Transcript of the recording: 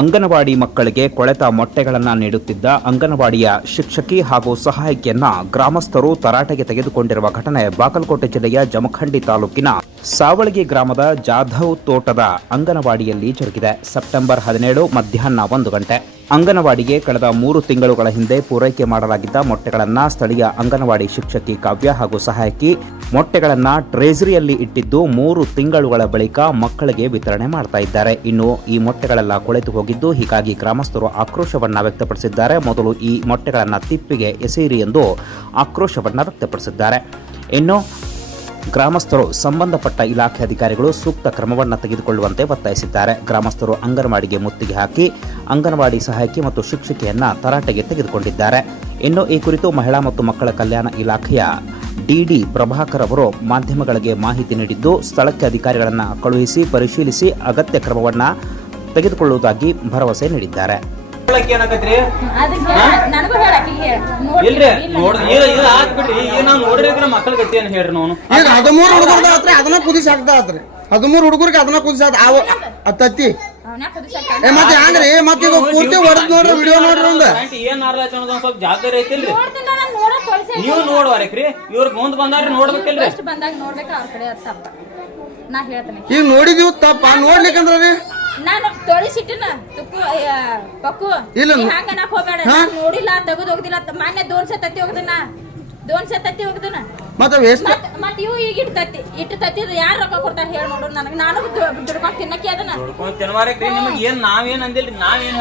ಅಂಗನವಾಡಿ ಮಕ್ಕಳಿಗೆ ಕೊಳೆತ ಮೊಟ್ಟೆಗಳನ್ನು ನೀಡುತ್ತಿದ್ದ ಅಂಗನವಾಡಿಯ ಶಿಕ್ಷಕಿ ಹಾಗೂ ಸಹಾಯಕಿಯನ್ನ ಗ್ರಾಮಸ್ಥರು ತರಾಟೆಗೆ ತೆಗೆದುಕೊಂಡಿರುವ ಘಟನೆ ಬಾಗಲಕೋಟೆ ಜಿಲ್ಲೆಯ ಜಮಖಂಡಿ ತಾಲೂಕಿನ ಸಾವಳಗಿ ಗ್ರಾಮದ ಜಾಧವ್ ತೋಟದ ಅಂಗನವಾಡಿಯಲ್ಲಿ ಜರುಗಿದೆ. ಸೆಪ್ಟೆಂಬರ್ ಹದಿನೇಳು ಮಧ್ಯಾಹ್ನ ಒಂದು ಗಂಟೆ. ಅಂಗನವಾಡಿಗೆ ಕಳೆದ ಮೂರು ತಿಂಗಳುಗಳ ಹಿಂದೆ ಪೂರೈಕೆ ಮಾಡಲಾಗಿದ್ದ ಮೊಟ್ಟೆಗಳನ್ನು ಸ್ಥಳೀಯ ಅಂಗನವಾಡಿ ಶಿಕ್ಷಕಿ ಕಾವ್ಯ ಹಾಗೂ ಸಹಾಯಕಿ ಮೊಟ್ಟೆಗಳನ್ನು ಟ್ರೇಸರಿಯಲ್ಲಿ ಇಟ್ಟಿದ್ದು ಮೂರು ತಿಂಗಳುಗಳ ಬಳಿಕ ಮಕ್ಕಳಿಗೆ ವಿತರಣೆ ಮಾಡ್ತಾ ಇದ್ದಾರೆ. ಇನ್ನು ಈ ಮೊಟ್ಟೆಗಳೆಲ್ಲ ಕೊಳೆತು ಹೋಗಿದ್ದು ಹೀಗಾಗಿ ಗ್ರಾಮಸ್ಥರು ಆಕ್ರೋಶವನ್ನು ವ್ಯಕ್ತಪಡಿಸಿದ್ದಾರೆ. ಮೊದಲು ಈ ಮೊಟ್ಟೆಗಳನ್ನು ತಿಪ್ಪಿಗೆ ಎಸೆಯಿರಿ ಎಂದು ಆಕ್ರೋಶವನ್ನು ವ್ಯಕ್ತಪಡಿಸಿದ್ದಾರೆ. ಇನ್ನು ಗ್ರಾಮಸ್ಥರು ಸಂಬಂಧಪಟ್ಟ ಇಲಾಖೆ ಅಧಿಕಾರಿಗಳು ಸೂಕ್ತ ಕ್ರಮವನ್ನು ತೆಗೆದುಕೊಳ್ಳುವಂತೆ ಒತ್ತಾಯಿಸಿದ್ದಾರೆ. ಗ್ರಾಮಸ್ಥರು ಅಂಗನವಾಡಿಗೆ ಮುತ್ತಿಗೆ ಹಾಕಿ, ಅಂಗನವಾಡಿ ಸಹಾಯಕಿ ಮತ್ತು ಶಿಕ್ಷಕಿಯನ್ನ ತರಾಟೆಗೆ ತೆಗೆದುಕೊಂಡಿದ್ದಾರೆ. ಇನ್ನು ಈ ಕುರಿತು ಮಹಿಳಾ ಮತ್ತು ಮಕ್ಕಳ ಕಲ್ಯಾಣ ಇಲಾಖೆಯ ಡಿಡಿ ಪ್ರಭಾಕರ್ ಅವರು ಮಾಧ್ಯಮಗಳಿಗೆ ಮಾಹಿತಿ ನೀಡಿದ್ದು ಸ್ಥಳಕ್ಕೆ ಅಧಿಕಾರಿಗಳನ್ನು ಕಳುಹಿಸಿ ಪರಿಶೀಲಿಸಿ ಅಗತ್ಯ ಕ್ರಮವನ್ನು ತೆಗೆದುಕೊಳ್ಳುವುದಾಗಿ ಭರವಸೆ ನೀಡಿದ್ದಾರೆ. ಹದಿಮೂರು ಹುಡುಗರಿಗೆ ಅದನ್ನ ಕುದಿಸಿ ಹಾಕ್ತ ಅವ ಅದ್ ತತ್ತಿ. ಏ ಮತ್ತೆ ಹಂಗ್ರಿ ಮತ್ತೆ ಈಗ ಪೂರ್ತಿ ಹೊಡೆದ್ ನೋಡ್ರಿ ವಿಡಿಯೋ ನೋಡ್ರಿ ಒಂದ್. ಏನ್ ಸ್ವಲ್ಪ ಜವಾಬ್ದಾರಿ ಐತಿಲ್ರಿ ನೀವು ನೋಡ್ವಾರಕ್ರಿ ಇವ್ರ ಮುಂದ್ ಬಂದಾರ ನೋಡ್ಬೇಕಿಲ್ರಿ. ಬಂದಾಗ ನೋಡ್ಬೇಕು ಅವ್ರ ಕಡೆ ಅದು ತಪ್ಪ. ನಾ ಹೇಳ್ತೇನೆ. ಈಗ ನೋಡಿದೀವಿ ತಪ್ಪ ನೋಡ್ಲಿಕ್ಕಂದ್ರ ರೀ? ನಾನು ತೊಳಿಸಿಟ್ಟಿನ ತುಕ್ಕು ಅಯ್ಯ, ಪಕ್ಕು. ಇಲ್ಲ. ನೀ ಹಂಗ ನಾಕ್ ಹೋಗ್ಬೇಡ. ಹಾ? ನಾನ್ ನೋಡಿಲ್ಲ ತೆಗೆದು ಹೋಗ್ದಿಲ್ಲ ಮೊನ್ನೆ ತತ್ತಿ ಹೋಗ್ದನ. ತತ್ತಿ ಹೋಗ್ದನ. ಮತ್ತೆ ವೇಸ್ಟ್ ಮತ್ ಮತ್ ಇವು ಈಗ ಇಟ್ಟು ತತ್ತಿ ಇಟ್ಟು ತತ್ತಿ ಯಾರು ರೊಕ್ಕ ಕೊಡ್ತಾರ ಹೇಳಿ ನೋಡು ನನಗೆ ನಾನು ದುಡ್ಕೊಂಡು ತಿನ್ನಕ್ಕೆ ಅದನ್ನ. ನೋಡ್ಕೊಂಡ್ ತಿನ್ವಾರಕ್ರಿ ನಿಮ್ಗೆ ಏನ್ ನಾವೇನ್ ಅಂದಿಲ್ರಿ ನಾವೇನ್